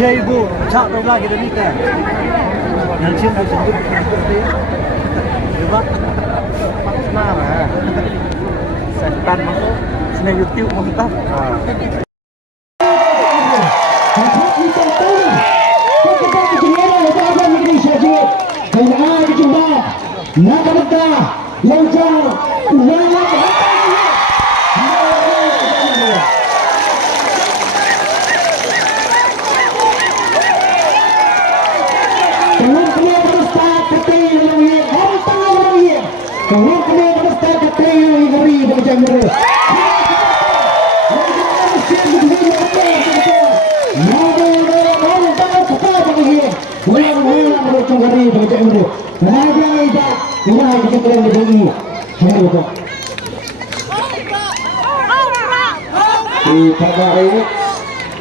Ibu, cak lagi dah nikah. Yang cium dah sebut seperti coba senang lah. Setan masuk sini YouTube mantap.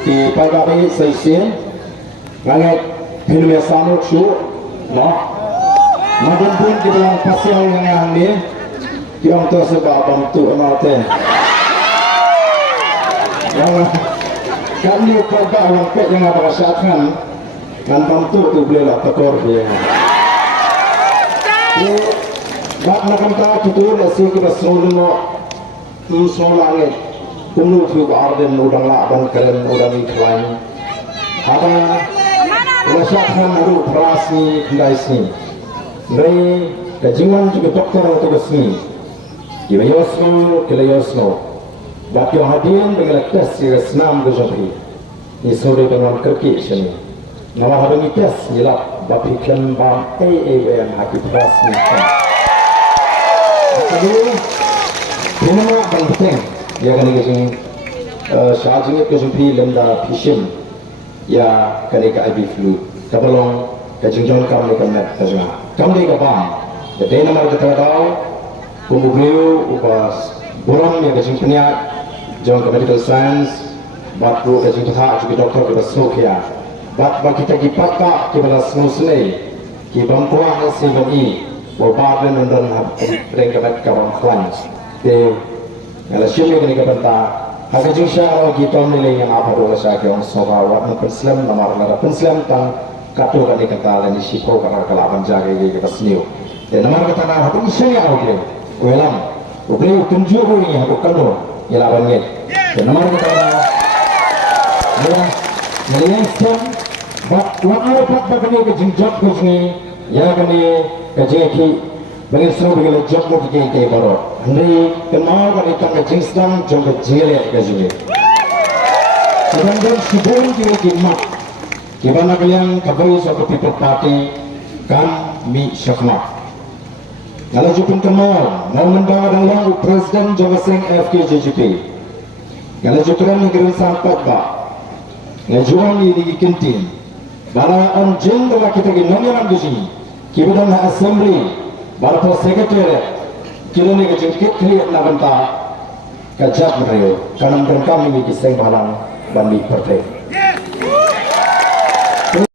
Di pagi sesian, langit filmnya sangat syuk, no. Makan pun di dalam pasal yang ni, yang tu sebab bantu emate. Yang kami kerja langkah yang ada rasakan, dan bantu tu boleh lah tekor dia. Bak nak kata itu nasi kita selalu langit. Tunggu juga arden udang laban keren udang iklan. Ada rasakan ada operasi kendai dari kajian juga doktor untuk sini. Kita yosno, kita yosno. Bagi hadian dengan tes yang senam berjumpa. Ini sore dengan kerki sini. Nama hari ini tes jelas. Bagi kembang AAM hati operasi. Jadi, ini mana penting. Ya kan ini saat ini kesempi lenda pisim ya kan ini IB flu kabelong kejengjong kami kan net terjengah kami kapam jadi nama kita tahu kumubrio upas borang yang kejengpenya jong ke medical science batu kejengpenya juga doktor kita sokia bat kita kipaka kita senusne kibangkuah CBI wabaran dan berengkamat kabam klans de kalau sini kita benta, hanya jika kita nilai yang apa dulu saya kira soal waktu penslam, nomor penslam tang katu kan kita lagi sipau karena kelaban jaga kita seniu. Dan nomor kita nak hati saya awal, ulang, ulang tunjuk ini aku kanu, ialah banyak. Dan nomor kita ya, nilai sem, waktu apa begini kejengjak begini, ya begini kejengki. Bagi semua begini job mau pergi ke barat. Hari kenal kan itu kan jingsam job berjilid gaji. Sedangkan sebelum kita kimat, kita nak yang kabel satu people party kan mi syakmat. Kalau jupun kenal, mau mendapat dalam Presiden Jawa Seng FKJJP. Kalau jupuran negeri sampai pak, ngajuan di kantin. Bara on jen dalam kita ginongan di sini. Kita dalam assembly. Barapo sekretari kilo ni kejengkit kiri nak bentah kajak mereka karena mereka memiliki seng balang bandi partai.